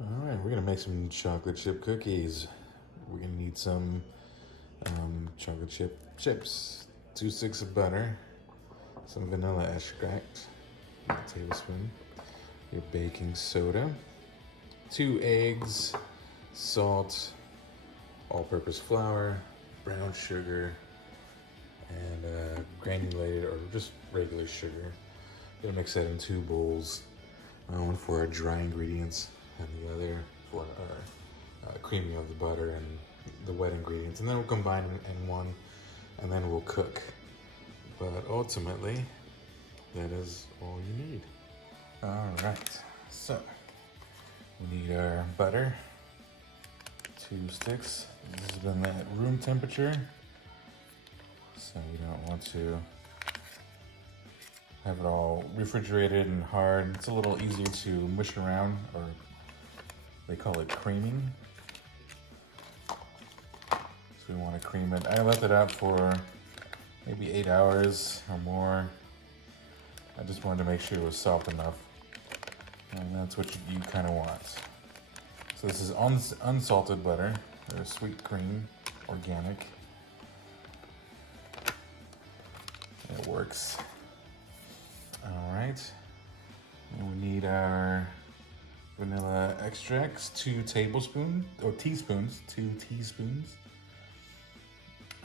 All right, we're gonna make some chocolate chip cookies. We're gonna need some chocolate chip chips, 2 sticks of butter, some vanilla extract, a tablespoon, your baking soda, 2 eggs, salt, all-purpose flour, brown sugar, and granulated or just regular sugar. We're gonna mix that in 2 bowls. One for our dry ingredients and the other for our creaming of the butter and the wet ingredients. And then we'll combine them in one and then we'll cook. But ultimately, that is all you need. All right, so we need our butter, 2 sticks. This has been at room temperature, so we don't want to have it all refrigerated and hard. It's a little easier to mush around, or they call it creaming. So we want to cream it. I left it out for maybe 8 hours or more. I just wanted to make sure it was soft enough. And that's what you kind of want. So this is unsalted butter, or sweet cream, organic. It works. All right. And we need our vanilla extracts, 2 tablespoons, or teaspoons, 2 teaspoons.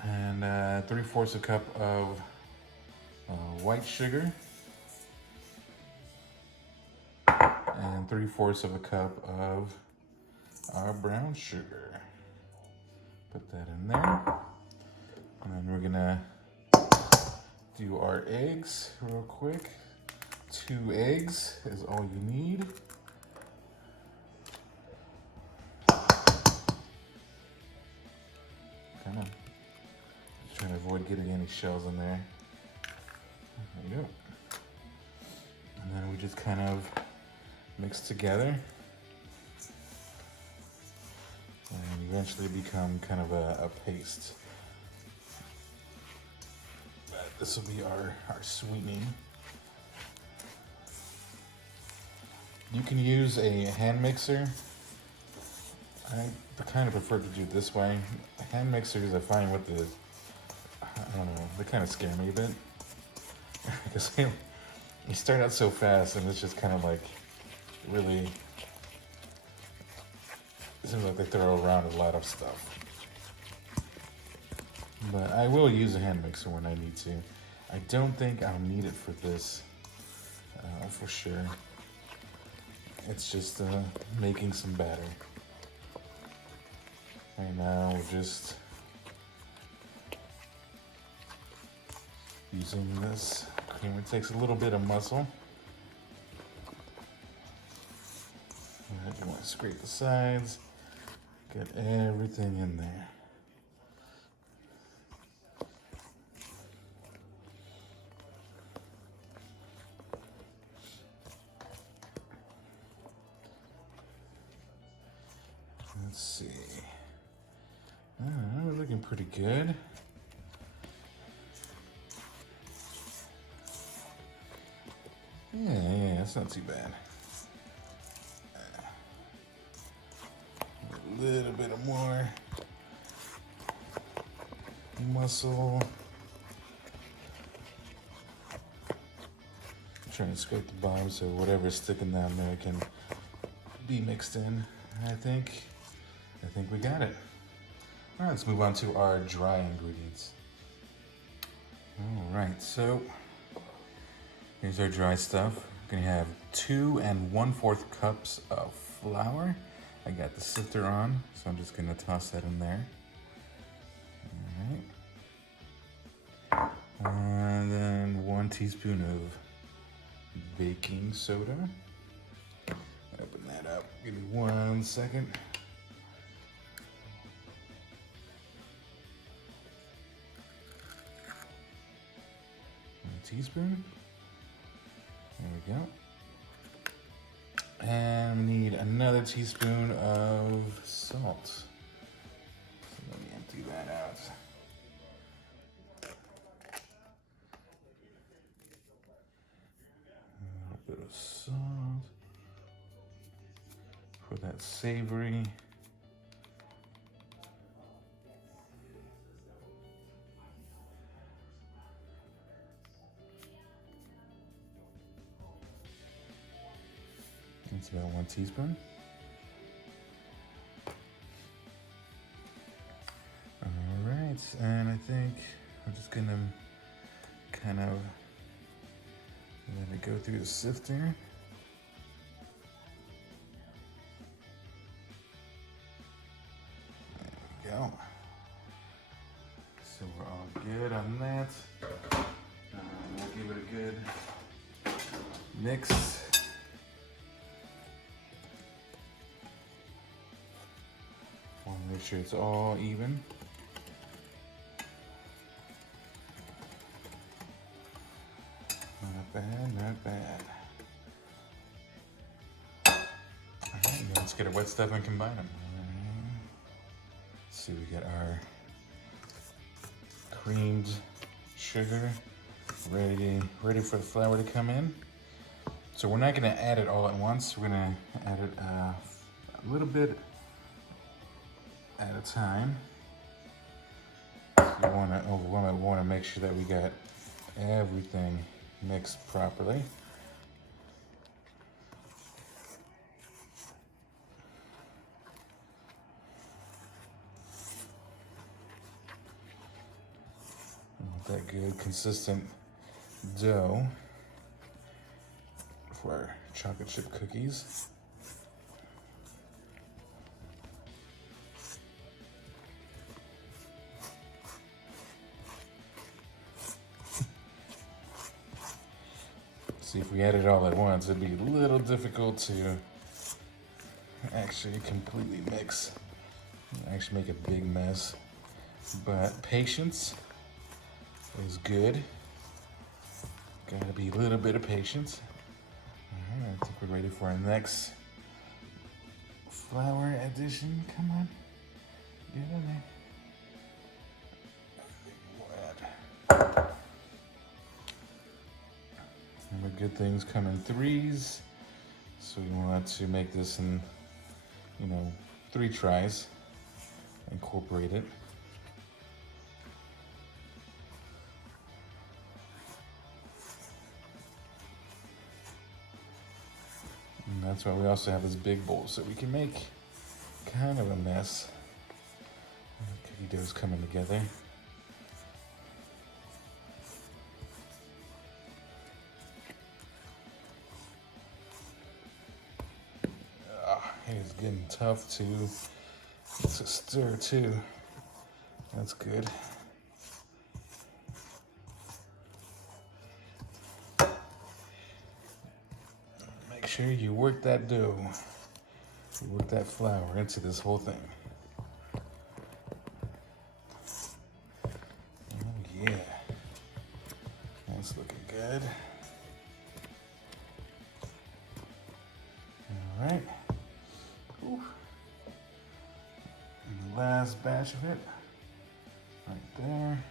And 3/4 a cup of white sugar. And 3/4 of a cup of our brown sugar. Put that in there. And then we're gonna do our eggs real quick. 2 eggs is all you need. Kind of trying to avoid getting any shells in there. There you go. And then we just kind of mix together and eventually become kind of a paste. But this will be our sweetening. You can use a hand mixer. I kind of prefer to do it this way. Hand mixers, I find with the, I don't know, they kind of scare me a bit. Because they start out so fast and it's just kind of like really, it seems like they throw around a lot of stuff. But I will use a hand mixer when I need to. I don't think I'll need it for this, for sure. It's just making some batter. Right now we're just using this cream. It takes a little bit of muscle. Right, you want to scrape the sides, get everything in there. Let's see. We're looking pretty good. Yeah, that's not too bad. A little bit of more muscle. I'm trying to scrape the bottom so whatever's sticking down there can be mixed in. I think we got it. All right, let's move on to our dry ingredients. All right, so here's our dry stuff. We're gonna have 2 1/4 cups of flour. I got the sifter on, so I'm just gonna toss that in there. All right. And then 1 teaspoon of baking soda. Open that up. Give me 1 second. Teaspoon. There we go. And we need another teaspoon of salt. So let me empty that out. A little bit of salt. for that savory. That's about 1 teaspoon. All right, and I think I'm just gonna kind of let it go through the sifter. There we go. So we're all good on that. We'll give it a good mix. Want to make sure it's all even. Not bad, not bad. All right, let's get our wet stuff and combine them. Let's see, we got our creamed sugar ready for the flour to come in. So we're not gonna add it all at once. We're gonna add it a little bit at a time. We wanna make sure that we got everything mixed properly. That good consistent dough for our chocolate chip cookies. See, if we had it all at once, it'd be a little difficult to actually completely mix. Actually make a big mess. But patience is good. Gotta be a little bit of patience. All right, I think we're ready for our next flour addition. Come on, get in there. Remember, good things come in threes, so we want to make this in, 3 tries. Incorporate it. And that's why we also have this big bowl, so we can make kind of a mess. Cookie dough's coming together. It's getting tough to stir too. That's good. Make sure you work that dough, you work that flour into this whole thing. Oh yeah, that's looking good. All right. Ooh. And the last batch of it, right there.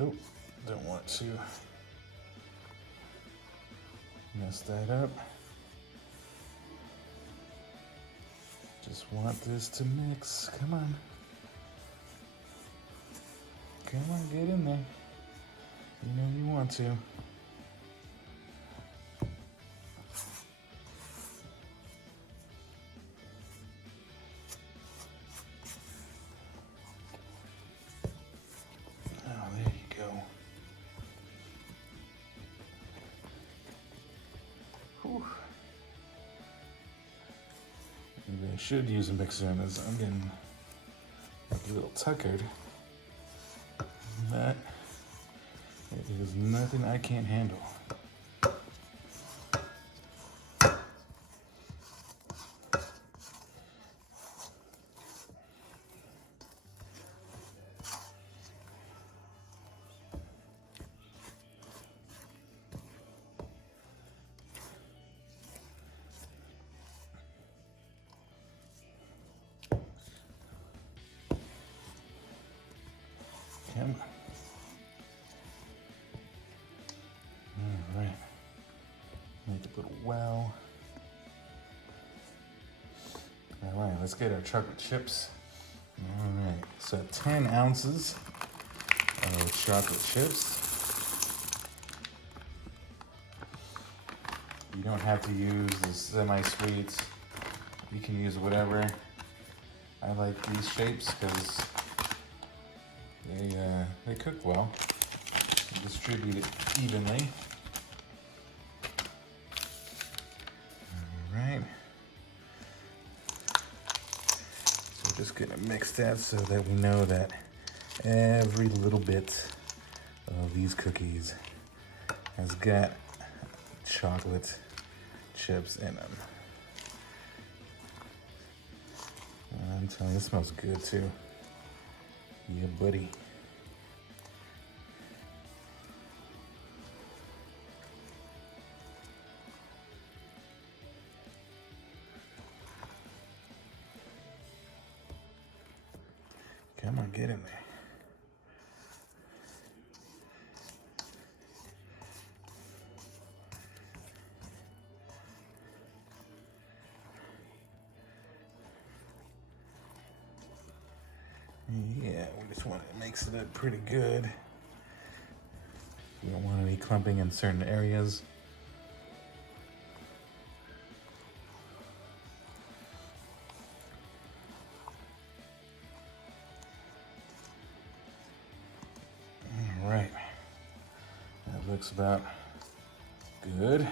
Oh, don't want to mess that up. Just want this to mix. Come on. Come on, get in there. You know you want to. Oh, there you go. Whew. Maybe I should use a mixer on this. I'm getting a little tuckered. That is nothing I can't handle. Come on. little well. All right, let's get our chocolate chips. All right, so 10 ounces of chocolate chips. You don't have to use the semi-sweets. You can use whatever. I like these shapes because they cook well. And distribute it evenly. All right. So we're just gonna mix that so that we know that every little bit of these cookies has got chocolate chips in them. I'm telling you, it smells good too. Yeah, buddy. Come on, get in there. Yeah, we just want to mix it up pretty good. We don't want any clumping in certain areas. All right, that looks about good.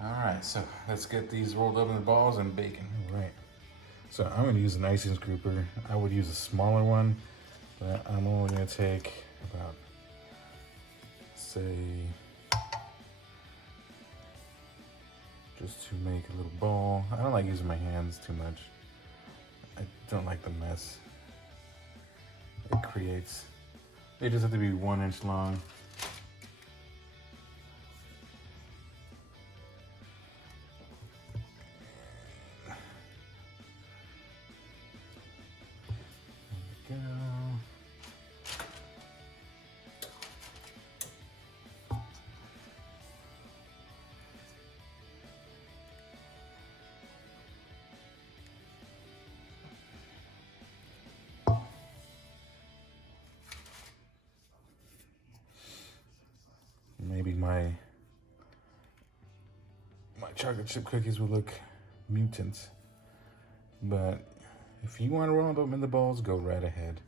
All right, so let's get these rolled up in the balls and baking. All right. So I'm gonna use an icing scooper. I would use a smaller one, but I'm only gonna take about, say, just to make a little ball. I don't like using my hands too much. I don't like the mess it creates. They just have to be 1 inch long. Go. Maybe my chocolate chip cookies will look mutant, but if you want to roll them in the balls, go right ahead.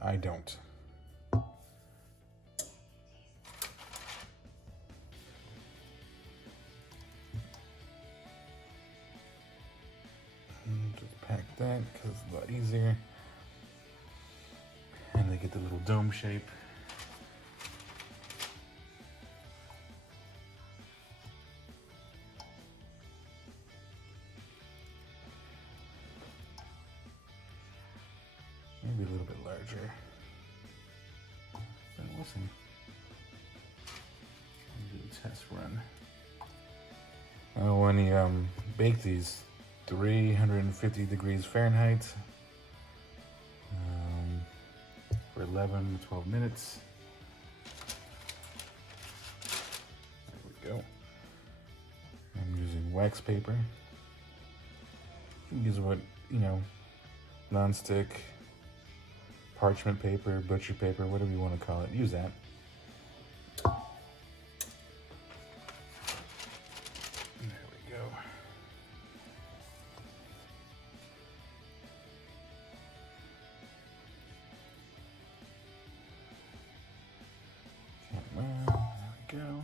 I don't. And just pack that because it's a lot easier. And they get the little dome shape. Maybe a little bit larger. But we'll see. Do a test run. When you bake these, 350 degrees Fahrenheit for 11 to 12 minutes. There we go. I'm using wax paper. You can use what, non-stick, parchment paper, butcher paper, whatever you want to call it. Use that. There we go. There we go.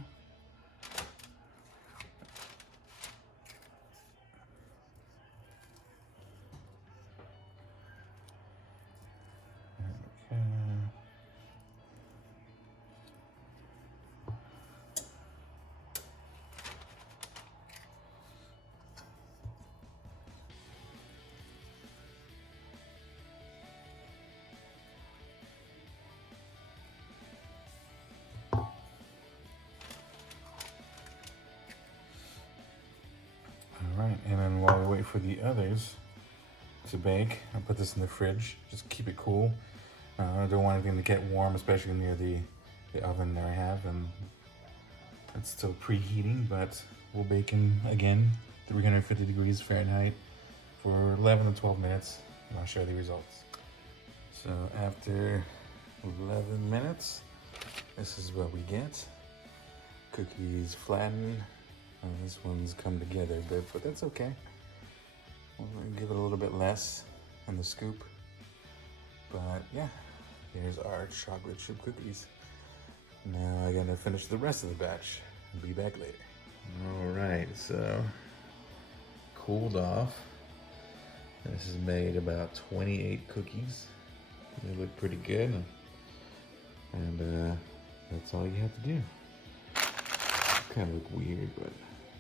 Right, and then while we wait for the others to bake, I'll put this in the fridge. Just keep it cool. I don't want anything to get warm, especially near the the oven that I have, and it's still preheating, but we'll bake them again, 350 degrees Fahrenheit for 11 to 12 minutes, and I'll show the results. So after 11 minutes, this is what we get. Cookies flatten. This one's come together a bit, but that's okay. We'll give it a little bit less in the scoop. But yeah, here's our chocolate chip cookies. Now I gotta finish the rest of the batch. I'll be back later. All right, so cooled off. This is made about 28 cookies. They look pretty good, and that's all you have to do. Kind of look weird, but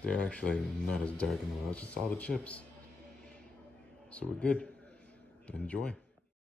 they're actually not as dark in the well. It's just all the chips. So we're good. Enjoy.